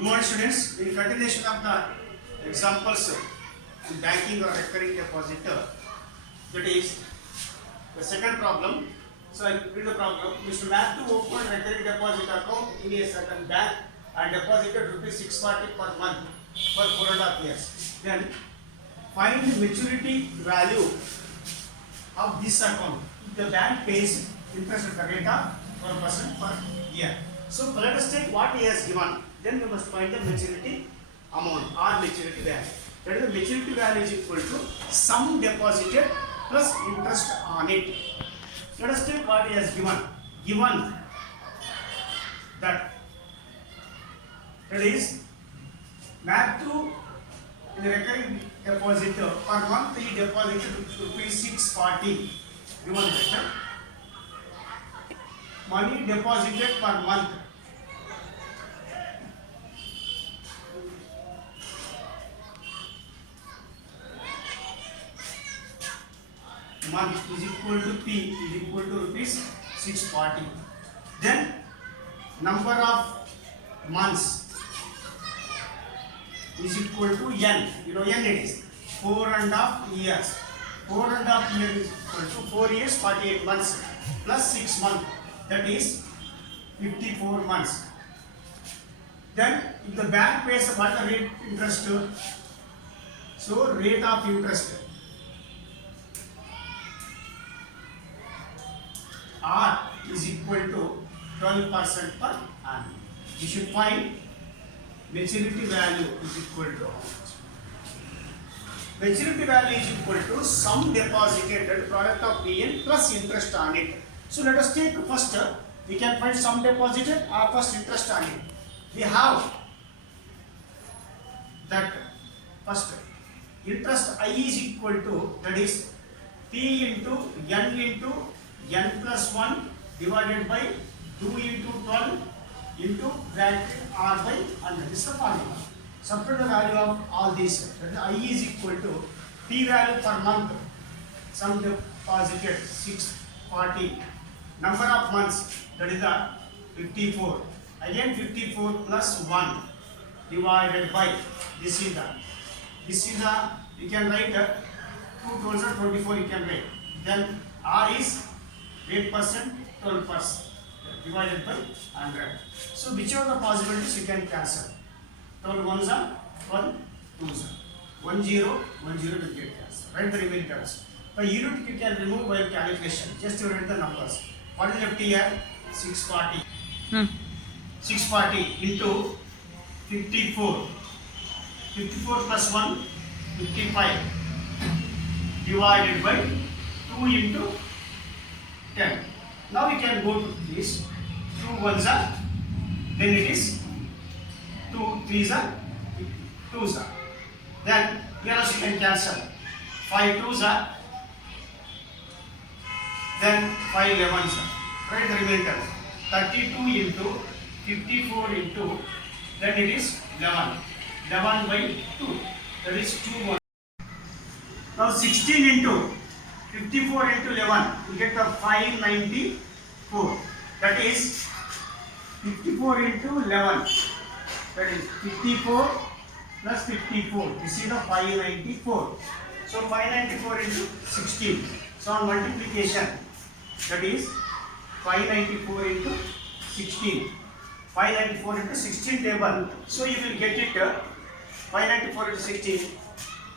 Good morning, students. In continuation of the examples in banking or recurring deposit, that is the second problem. So I read the problem. Mr. Matthew opened recurring deposit account in a certain bank and deposited rupees 640 per month for 4.5 years. Then find the maturity value of this account. The bank pays interest at the rate of 1% per year. So let us take what he has given. Then we must find the maturity amount or maturity value. That is, the maturity value is equal to sum deposited plus interest on it. Let us take what he has given. Given that is Matthew in the recurring deposit per month he deposited rupees 640. Given that money deposited per month is equal to P is equal to rupees 640. Then number of months is equal to N. You know N it is 4.5 years. 4.5 years is equal to 4 years 48 months plus 6 months, that is 54 months. Then if the bank pays what the rate interest, so rate of interest R is equal to 12% per annum. You should find maturity value is equal to how much? Maturity value is equal to sum deposited product of PN plus interest on it. So let us take first, we can find sum deposited or first interest on it. We have that first interest I is equal to, that is P into N plus 1 divided by 2 into 12 into bracket R by 100. This is the formula. Substitute the value of all these. That is I is equal to P value per month. Sum deposited 640. Number of months, that is the 54. Again 54 plus 1 divided by this is the you can write 2 12 are 24 you can write. Then R is 8%, 12% divided by 100. So whichever the possibilities you can cancel. 12 ones are 12 twos are 10 10 will get cancelled. Write the remaining terms. The unit you can remove by calculation. Just write the numbers. What is left here? 640. 640 into 54. 54 plus 1, 55 divided by 2 into 10. Now we can go to this. 2 ones are, then it is 2 threes are, 2s are. Then here also you can cancel. 5 twos are, then 5 11s are. Write the remainder. 32 into 54 into, then it is 11. 11 by 2, that is 2 1. Now 16 into 54 into 11, you get the 594. That is 54 into 11. That is 54 plus 54. This is the 594. So 594 into 16. So on multiplication, that is 594 into 16. 594 into 16 table. So you will get it 594 into 16.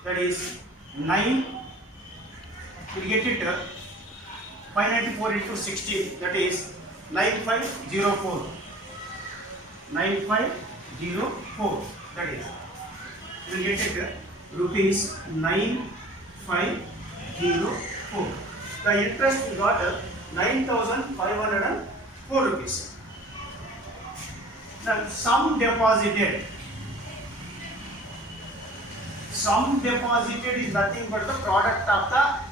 That is 9. You get it 594 into 16, that is 9504. 9504, that is you will get it rupees 9504. The interest we got 9,504 rupees. Now sum deposited is nothing but the product of the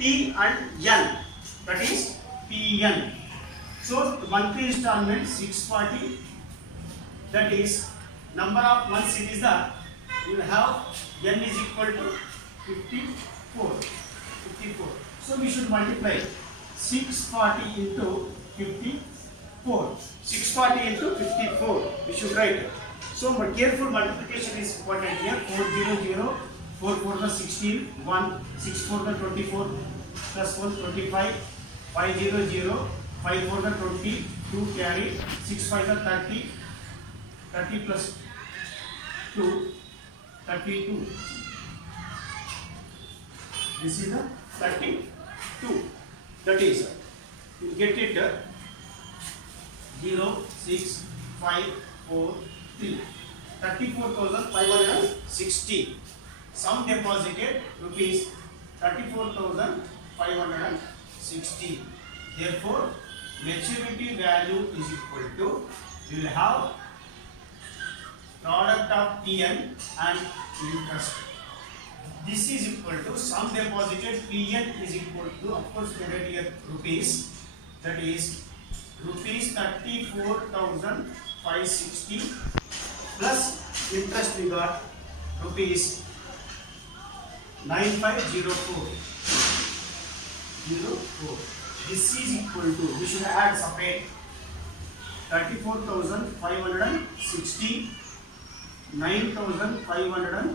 P and N, that is PN. So monthly installment 640, that is number of months it is the, you will have N is equal to 54. So we should multiply 640 into 54. 640 into 54 we should write. So careful multiplication is important here. 400, 4 4 the 16, 1, 6 4 the 24, plus 1 25, 500, 5 4 the 20, 2 carry, 6 5 the 30, 30 plus 2, 32. This is the 32. That is, you get it 0, 6, 5, 4, 3. 34,560. Sum deposited rupees 34,560. Therefore, maturity value is equal to, we will have product of PN and interest. This is equal to sum deposited PN is equal to, of course, we write here rupees, that is rupees 34,560 plus interest we got rupees 9504. This is equal to, we should add separate 34,560, 9,504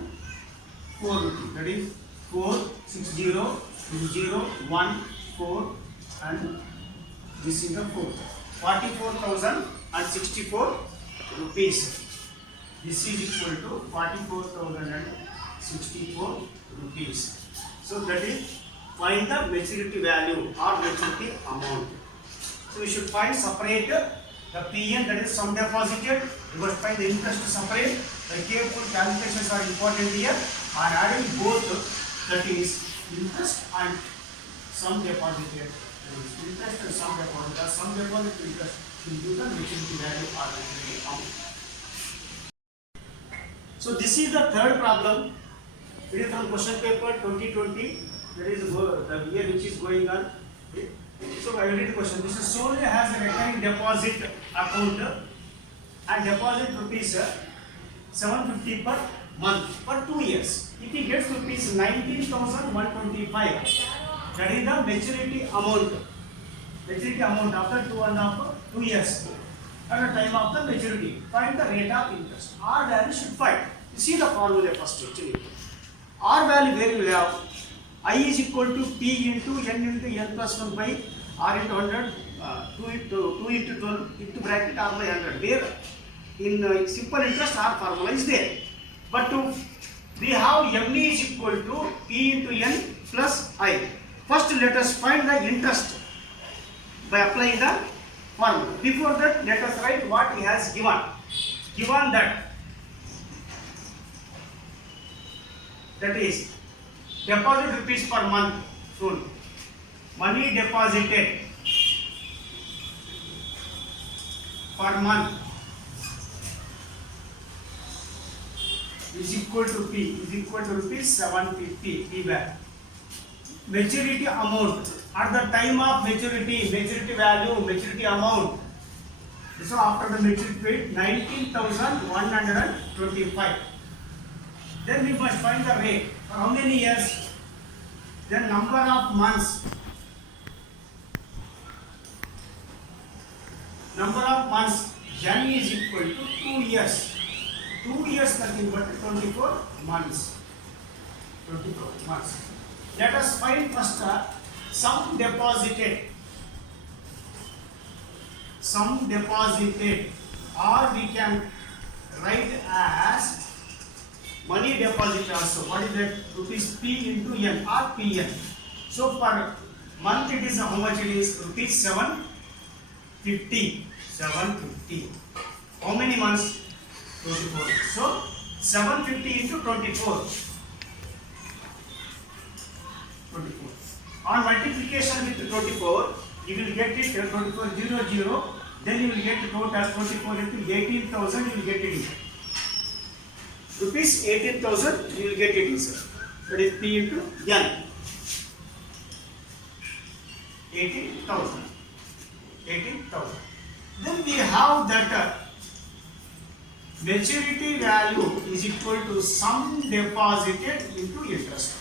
rupees. That is 460, 0, 1, 4 and this is the 4. 44,064 rupees. This is equal to 44,064 rupees. So that is find the maturity value or maturity amount. So we should find separate the PN, that is sum deposited. We must find the interest separate. The careful calculations are important here. And adding both, that is interest and sum deposited. Interest and sum deposit, or sum deposit interest will give the maturity value or maturity amount. So this is the third problem. It is from question paper 2020. That is the year which is going on. So I read the question. This is solely has a recurring deposit account and deposit rupees 750 per month for 2 years. If he gets rupees 19,125, that is the maturity amount. Maturity amount after 2 years. At the time of the maturity, find the rate of interest. R value should find. You see the formula first actually. R value where you will have I is equal to P into N plus 1 by R into 100, 2 into 12 into bracket R by 100. Where in simple interest R formula is there. But we have M is equal to P into N plus I. First let us find the interest by applying the formula. Before that, let us write what he has given. Given that is deposit rupees per month. Soon money deposited per month is equal to P is equal to rupees 750 P back. Maturity amount at the time of maturity, maturity value, maturity amount. So after the maturity rate 19,125. Then we must find the rate for how many years, then number of months. Number of months, N is equal to 2 years. 2 years nothing but 24 months. 24 months. Let us find first sum deposited. Sum deposited, or we can write as money deposit also. What is that? Rupees P into N or PN. So per month it is how much it is? Rupees 750. 750. How many months? 24. So 750 into 24. 24. On multiplication with 24, you will get it 24 0 0. Then you will get the total 24 into 18,000. You will get it. Rupees 18,000 you will get it inside. That is P into N. 18,000. 18,000. Then we have that maturity value is equal to sum deposited into interest.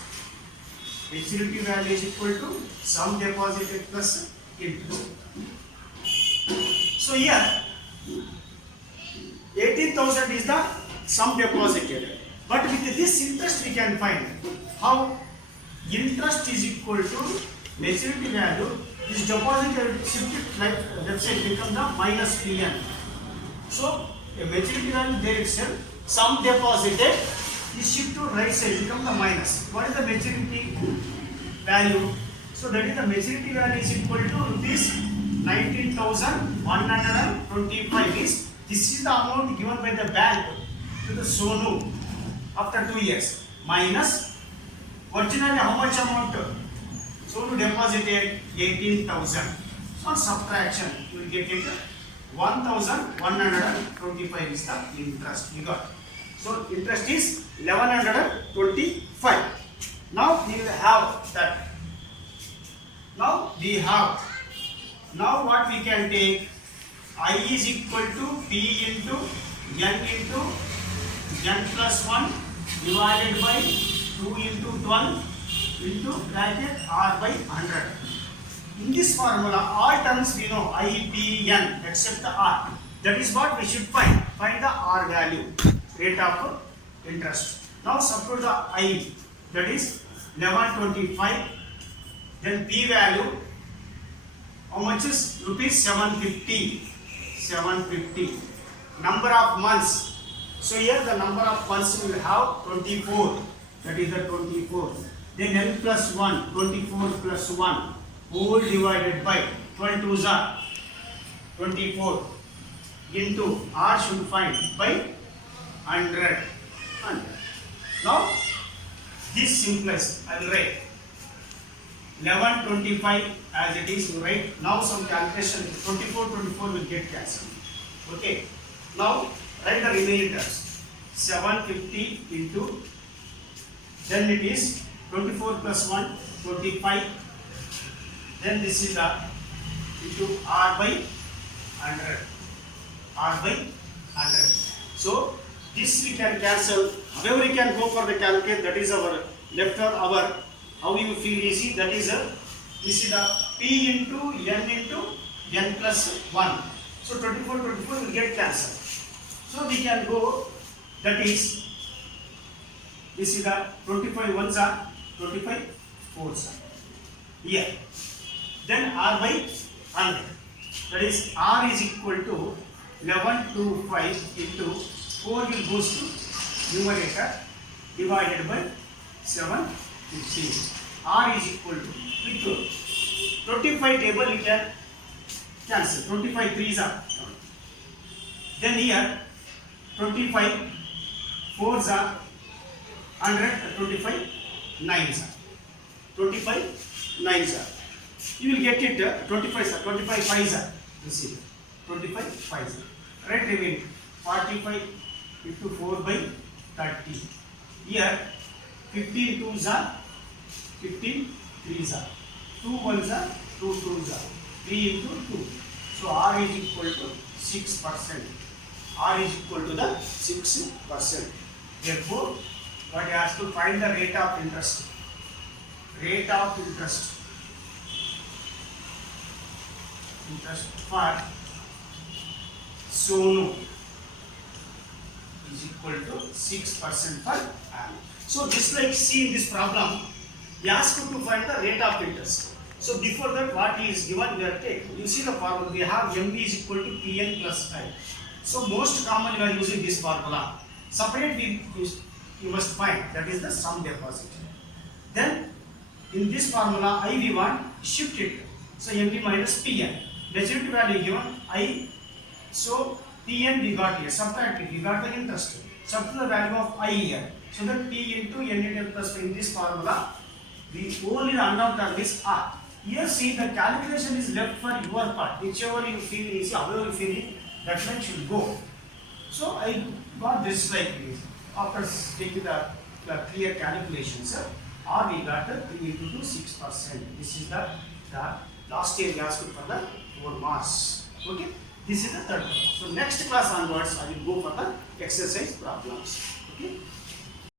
Maturity value is equal to sum deposited plus interest. So here 18,000 is the sum deposited. But with this interest we can find how interest is equal to maturity value. This deposited shifted left side becomes the minus PN. So a maturity value there itself, sum deposited is shift to right side become the minus. What is the maturity value? So that is the maturity value is equal to rupees 19,125 is this is the amount given by the bank to the Sonu after 2 years minus originally how much amount Sonu deposited 18,000. So on subtraction you will get it 1,125 is the interest we got. So interest is 1125. Now we will have that. Now we have. Now what we can take? I is equal to P into N plus 1 divided by 2 into 12 into bracket R by 100. In this formula, all terms we know I, P, N except the R. That is what we should find. Find the R value, rate of interest. Now substitute the I, that is 1125. Then P value, how much is rupees 750. 750. Number of months. So here the number of months we will have 24. That is the 24. Then N plus 1, 24 plus 1. Whole divided by 12 twos are 24 into R should find by 100. Now this simplest I will write 1125 as it is, right? Now some calculation 24 will get cancelled. Okay. Now write the remaining terms 750 into then it is 24 plus 1 25. Then this is the into R by 100. R by 100. So this we can cancel. However, we can go for the calculate. That is our left or our. How you feel easy? That is this is the P into N plus 1. So 24 will get cancelled. So we can go. That is this is the 25 ones are 25 fours are here. Then R by 100. That is R is equal to 1125 into 4 will goes to numerator divided by 750. R is equal to with 25 table you can cancel. 25 threes are. Then here 25 fours are 100. 25 nines are. 25 nines are. You will get it 25 fives are. You see 25 fives are. Right remaining 45 into 4 by 30. Here 15 twos are 15 threes are. 2 ones are 2 twos are. 3 into 2. So R is equal to 6%. R is equal to the 6%. Therefore, what you have to find the rate of interest. Rate of interest. Interest for Sonu is equal to 6% per annum. So just like see in this problem, we ask you to find the rate of interest. So before that, what is given, we are taking. You see the formula, we have MB is equal to PN plus I. So most common we are using this formula. Separate you must find, that is the sum deposit. Then in this formula, I we want shift it. So MB minus PN. Maturity value given I. So PN we got here. Subtract it, we got the interest. Subtract the value of I here. So that P into N plus in this formula, we only the unknown term is R. Here see the calculation is left for your part. Whichever you feel easy, however you feel it, that one should go. So I got this like this. After taking the clear calculations, R we got the 3 into 2, 6%. This is the last year we asked for the 4 marks. Okay. This is the third one. So next class onwards, I will go for the exercise problems. Okay.